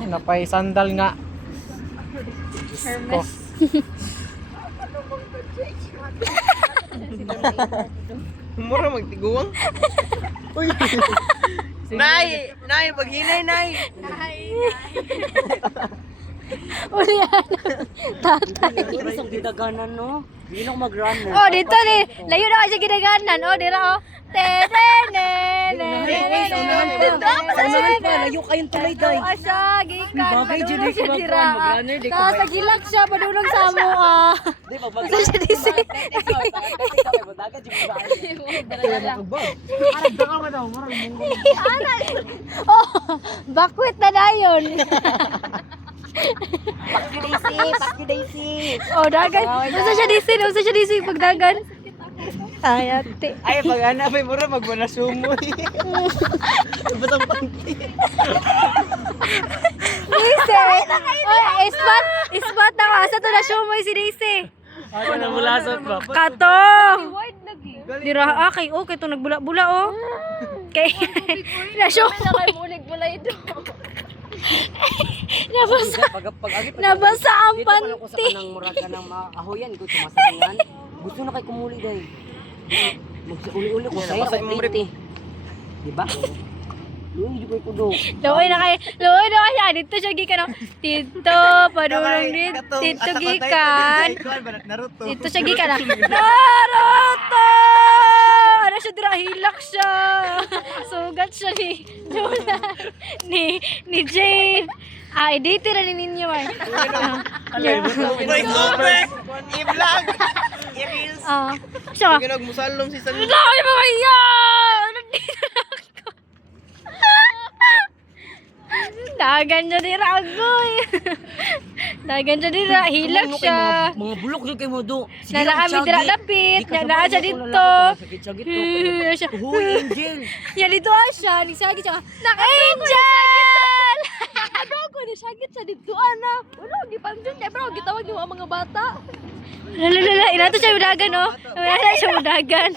Oh, napay sandal nga. Hermes. Mura magtiguang. Uy. Nay, paghinay, nay. Ulian. Tatay. Ito sa gidaganan, no? Hindi na ako mag-runner. Oh, dito ni. Layo na kasi ginaganan. Oh, dira oh. Layo kayong tulay, day. Asa, gikan. Bagay, dyan ay Padulong kumakaon, mag-runner, di ko ba- Kakagilak siya, padulong sa mo ah. Di ba, Asa siya disi. Oh, bakwit na dayon. Pakyo daisy. Oh, dagan. Usa siya disi pag dagan. Ay, ate. Ay, pag anak, may mura magbanasumoy. Batang panty. Disi. Ay, ispat na asa to na shumoy si Disi. Ako na mulasot ba? Katong. Dira kay okay to nagbula-bula oh. Kay na shumoy. Nabasa ang Dito ko sa panty. kanang murag ka ng ahoyan ko sumasalingan. Gusto na kay kumuli, day. Uli-uli ko sa'yo. Nabasa yung rip. Diba? Luwi, di ba ito do? Luoy na siya. Dito siya gikan. Dito, padulong dito. Dito gikan. Naruto. Dito siya gikan. Naruto! Ano siya dira? Hilak siya. Sugat siya ni Juna. Ni Jane. Ay, dito na ni ninyo ay. Voice over. I-vlog. I-reels. Siya. Ginog musalom si San. Ay, mamaya! Nandito na ako. Dagan siya dira agoy. Dagan siya dira. Hilak siya. Mga bulok yun kay mo do. Nalaami dira dapit. Naa siya dito. Huy, Angel. Yan dito siya. Nisagit siya. Angel! Bro, ko nisagit siya dito ana. Wala, gipansin niya bro. Gitawag yung mga bata. Lala, inato siya udagan oh. Wala siya udagan.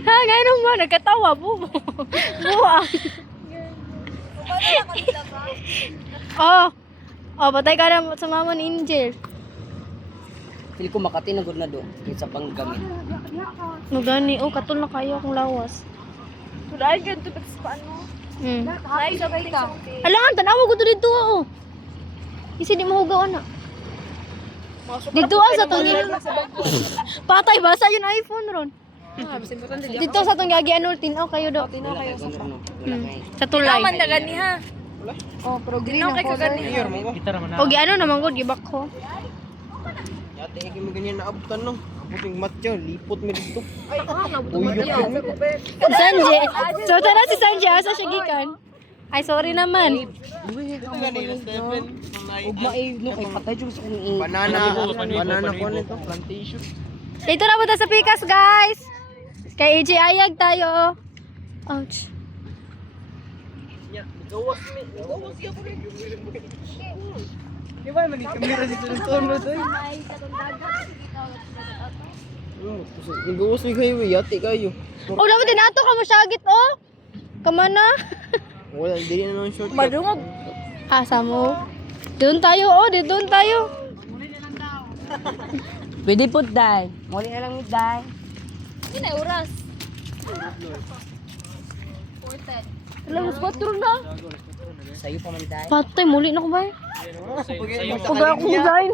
Ha, gano'n mo, nagkatawa po mo. Buwang. Oh, patay ka na sa mama ni Angel. Pili ko Makati na good na do. Yung sa panggamit. Nagani, katul na kayo akong lawas. Dahil ganito sa ano? Naisabay ka. Alangan, tanawa ko to dito oh. Kasi di mahugaw na. Dito sa tong patay basa yung iPhone ron. Dito sa tong gagi ano tinaw kayo do. Tinaw kayo sa Sa tulay. Naman na gani ha. Oh, pero green Tinaw kay ako. kagani. Kita naman na. O gi ano naman gud gibak ko. Yate, hindi mo ganyan naabutan no. Abuting matyo, lipot mo dito. Si Sanje. So tara si Sanje asa siya gikan. Ay sorry naman. Ugma eh, no, kay patay dyan sa kong Banana ko nito, plantation. Dito na punta sa Pikas guys. Kay AJ Ayag tayo. Ouch. Di ba mali kamera dito ng tono to? Nagawas ni kayo, yate kayo. Oh, dapat dinato ka mo syagit oh. Kamana? Wala, hindi na nang short. Madungog. Asa mo? Doon tayo oh, doon tayo. Pwede po, day. Muli na lang ni day. Hindi na oras. Alam mo, spot na. Sa'yo pa man, day. Patay, muli na ko ba? Pag ako gain.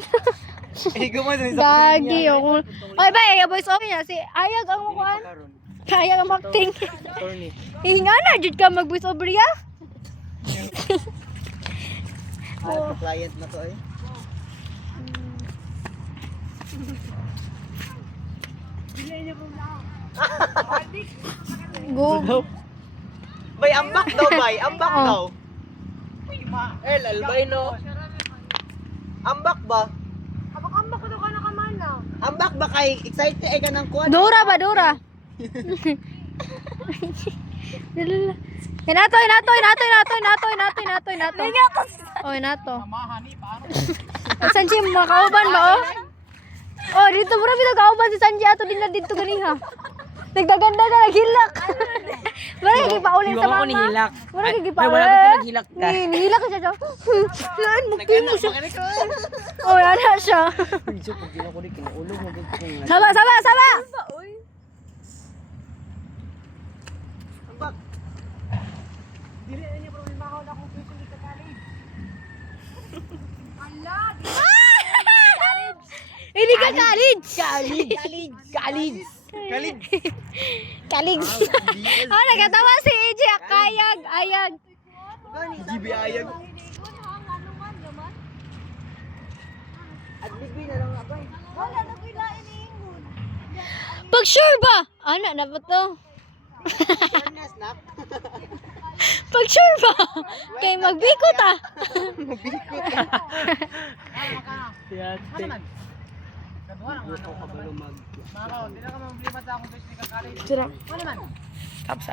Eh, gumawa sa Gagi ako. Oy, ba, voice okay na. Si Ayag ang mukuan. Ayag ang acting. Hinga na, jud ka mag-voice over ya. client na to eh. Go. Bay, ambak daw, bay. Ambak daw. Albino. Ambak ba? Ambak ko ka nakamana. Ambak ba kay excited ay ka ng kuwan? Dora ba, Dora? Inato. Oh, inato. Saan siya makauban ba, oh? Oh, dito mura pinag-auban si Sanji ato din na dito ganiha. Nagdaganda na naghilak. Mura kay paulin sa Iwan mama. ko ni hilak. Mura kay Ay, paulin. wala ko pinaghilak ka. Nihilak siya siya. Saan mo pino siya? Oh, yana siya. Piso pag ginawa ko rin kinuulog mo gud ko. Sama, sama, sama. Hindi ka college. College. College. Oh, nagatawa si AJ. Kayag, ayag. GB ayag. Pag sure ba? Ano na ba to? Pag sure ba? Kay magbikot ah. Yan. Gusto ka ba lumag? Hindi na ka mabili pa sa akong gusto ni kakali. Sira. Tapos